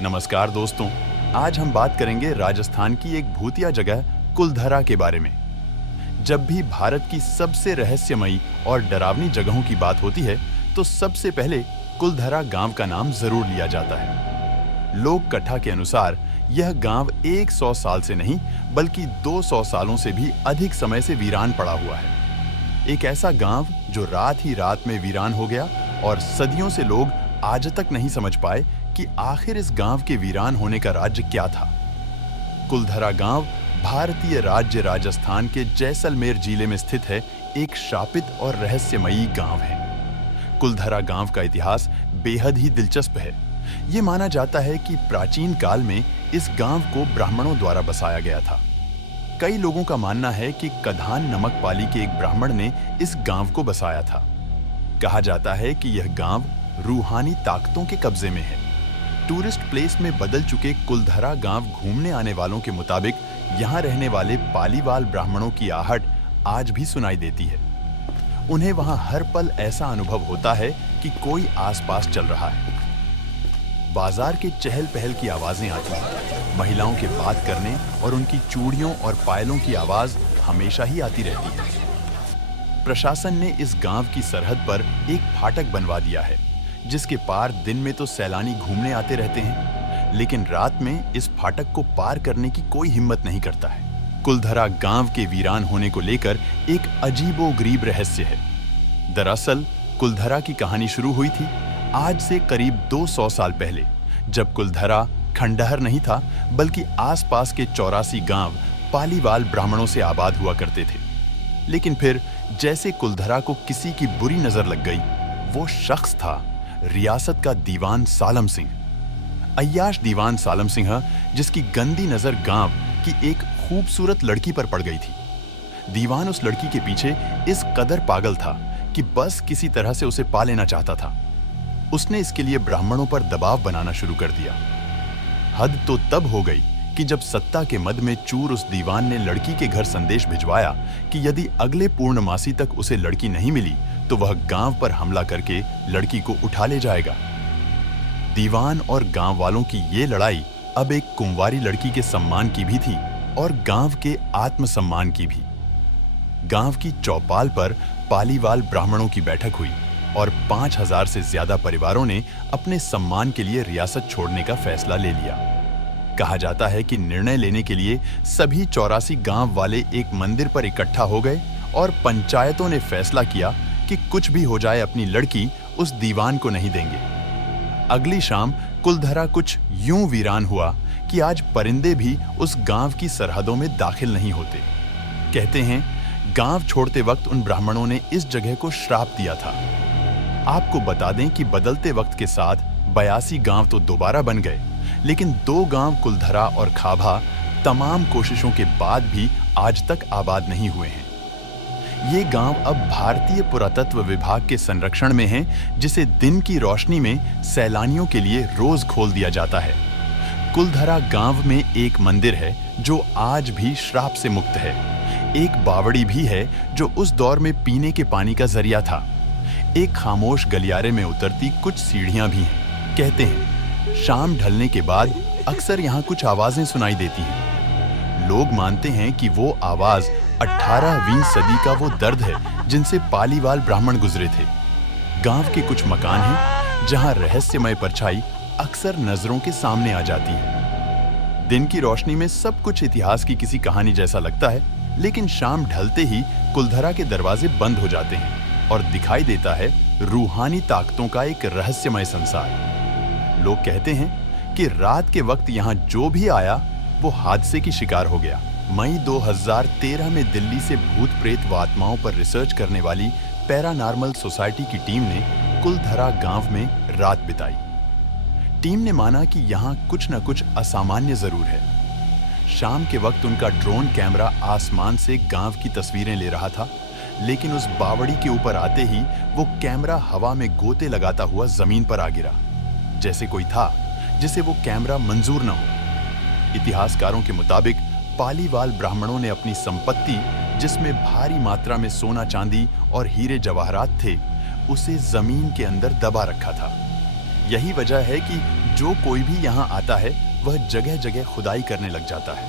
नमस्कार दोस्तों, आज हम बात करेंगे राजस्थान की एक भूतिया जगह कुलधरा के बारे में। जब भी भारत की सबसे रहस्यमयी और डरावनी जगहों की बात होती है, तो सबसे पहले कुलधरा गांव का नाम जरूर लिया जाता है। लोक कथा के अनुसार यह गांव 100 साल से नहीं बल्कि 200 सालों से भी अधिक समय से वीरान पड़ा हुआ है। एक ऐसा गांव जो रात ही रात में वीरान हो गया और सदियों से लोग आज तक नहीं समझ पाए कि आखिर इस गांव के वीरान होने का राज्य क्या था। कुलधरा गांव भारतीय राज्य राजस्थान के जैसलमेर जिले में स्थित है, एक शापित और रहस्यमयी गांव है। कुलधरा गांव का इतिहास बेहद ही दिलचस्प है। ये माना जाता है कि प्राचीन काल में इस गांव को ब्राह्मणों द्वारा बसाया गया था। कई लोगों का मानना है कि कधान नमक पाली के एक ब्राह्मण ने इस गांव को बसाया था। कहा जाता है कि यह गांव रूहानी ताकतों के कब्जे में है। टूरिस्ट प्लेस में बदल चुके कुलधरा गांव घूमने आने वालों के मुताबिक यहां रहने वाले पालीवाल ब्राह्मणों की आहट आज भी सुनाई देती है। उन्हें वहां हर पल ऐसा अनुभव होता है कि कोई आसपास चल रहा है। बाजार के चहल पहल की आवाजें आती हैं। महिलाओं के बात करने और उनकी चूड़ियों और पायलों की आवाज हमेशा ही आती रहती है। प्रशासन ने इस गांव की सरहद पर एक फाटक बनवा दिया है, जिसके पार दिन में तो सैलानी घूमने आते रहते हैं, लेकिन रात में इस फाटक को पार करने की कोई हिम्मत नहीं करता है। कुलधरा गांव के वीरान होने को लेकर एक अजीबोगरीब रहस्य है। दरअसल कुलधरा की कहानी शुरू हुई थी आज से करीब 200 साल पहले, जब कुलधरा खंडहर नहीं था बल्कि आसपास के 84 गांव पालीवाल ब्राह्मणों से आबाद हुआ करते थे। लेकिन फिर जैसे कुलधरा को किसी की बुरी नजर लग गई, वो शख्स था रियासत का दीवान सालम सिंह। अय्याश दीवान सालम सिंह, जिसकी गंदी नजर गांव की एक खूबसूरत लड़की पर पड़ गई थी। दीवान उस लड़की के पीछे इस कदर पागल था कि बस किसी तरह से उसे पा लेना चाहता था। उसने इसके लिए ब्राह्मणों पर दबाव बनाना शुरू कर दिया। हद तो तब हो गई कि जब सत्ता के मद में चूर उस दीवान ने लड़की के घर संदेश भिजवाया कि यदि अगले पूर्णमासी तक उसे लड़की नहीं मिली तो वह गांव पर हमला करके लड़की को उठा ले जाएगा। दीवान और गांव वालों की ये लड़ाई अब एक कुंवारी लड़की के सम्मान की भी थी और गांव के आत्मसम्मान की भी। गांव की चौपाल पर पालीवाल ब्राह्मणों की बैठक हुई और 5000 से ज्यादा परिवारों ने अपने सम्मान के लिए रियासत छोड़ने का फैसला ले लिया। कहा जाता है कि निर्णय लेने के लिए सभी 84 गांव वाले एक मंदिर पर इकट्ठा हो गए और पंचायतों ने फैसला किया कि कुछ भी हो जाए अपनी लड़की उस दीवान को नहीं देंगे। अगली शाम कुलधरा कुछ यूं वीरान हुआ कि आज परिंदे भी उस गांव की सरहदों में दाखिल नहीं होते। कहते हैं गांव छोड़ते वक्त उन ब्राह्मणों ने इस जगह को श्राप दिया था। आपको बता दें कि बदलते वक्त के साथ 82 गांव तो दोबारा बन गए, लेकिन 2 गांव कुलधरा और खाभा तमाम कोशिशों के बाद भी आज तक आबाद नहीं हुए हैं। ये गांव अब भारतीय पुरातत्व विभाग के संरक्षण में हैं, जिसे दिन की रोशनी में सैलानियों के लिए रोज खोल दिया जाता है। कुलधरा गांव में एक मंदिर है जो आज भी श्राप से मुक्त है। एक बावड़ी भी है जो उस दौर में पीने के पानी का जरिया था। एक खामोश गलियारे में उतरती कुछ सीढ़ियां भी हैं। कहते हैं शाम ढलने के बाद अक्सर यहाँ कुछ आवाजें सुनाई देती हैं। लोग मानते हैं कि वो आवाज 18वीं सदी का वो दर्द है जिनसे पालीवाल ब्राह्मण गुजरे थे। गांव के कुछ मकान हैं जहां रहस्यमय परछाई अक्सर नजरों के सामने आ जाती है। दिन की रोशनी में सब कुछ इतिहास की किसी कहानी जैसा लगता है, लेकिन शाम ढलते ही कुलधरा के दरवाजे बंद हो जाते हैं और दिखाई देता है रूहानी ताकतों का एक रहस्यमय संसार। लोग कहते हैं कि रात के वक्त यहाँ जो भी आया वो हादसे की शिकार हो गया। मई 2013 में दिल्ली से भूत प्रेत व आत्माओं पर रिसर्च करने वाली पैरानॉर्मल सोसाइटी की टीम ने कुलधरा गांव में रात बिताई। टीम ने माना कि यहाँ कुछ न कुछ असामान्य जरूर है। शाम के वक्त उनका ड्रोन कैमरा आसमान से गांव की तस्वीरें ले रहा था, लेकिन उस बावड़ी के ऊपर आते ही वो कैमरा हवा में गोते लगाता हुआ जमीन पर आ गिरा, जैसे कोई था जिसे वो कैमरा मंजूर न हो। इतिहासकारों के मुताबिक पालीवाल ब्राह्मणों ने अपनी संपत्ति, जिसमें भारी मात्रा में सोना चांदी और हीरे जवाहरात थे, उसे जमीन के अंदर दबा रखा था। यही वजह है कि जो कोई भी यहाँ आता है वह जगह जगह खुदाई करने लग जाता है,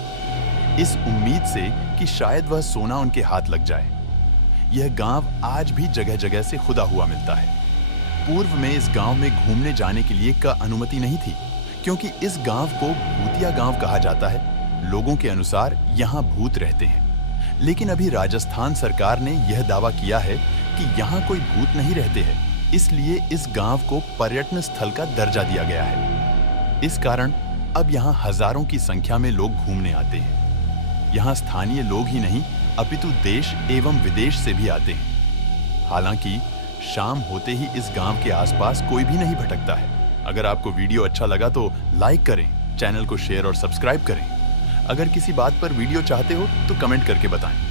इस उम्मीद से कि शायद वह सोना उनके हाथ लग जाए। यह गांव आज भी जगह जगह से खुदा हुआ मिलता है। पूर्व में इस गांव में घूमने जाने के लिए का अनुमति नहीं थी, क्योंकि इस गांव को भूतिया गांव कहा जाता है। लोगों के अनुसार यहाँ भूत रहते हैं। लेकिन अभी राजस्थान सरकार ने यह दावा किया है कि यहाँ कोई भूत नहीं रहते हैं, इसलिए इस गांव को पर्यटन स्थल का दर्जा दिया गया है। इस कारण अब यहाँ हजारों की संख्या में लोग घूमने आते हैं। यहाँ स्थानीय लोग ही नहीं अपितु देश एवं विदेश से भी आते हैं। हालांकि शाम होते ही इस गांव के आसपास कोई भी नहीं भटकता है। अगर आपको वीडियो अच्छा लगा तो लाइक करें, चैनल को शेयर और सब्सक्राइब करें। अगर किसी बात पर वीडियो चाहते हो तो कमेंट करके बताएं।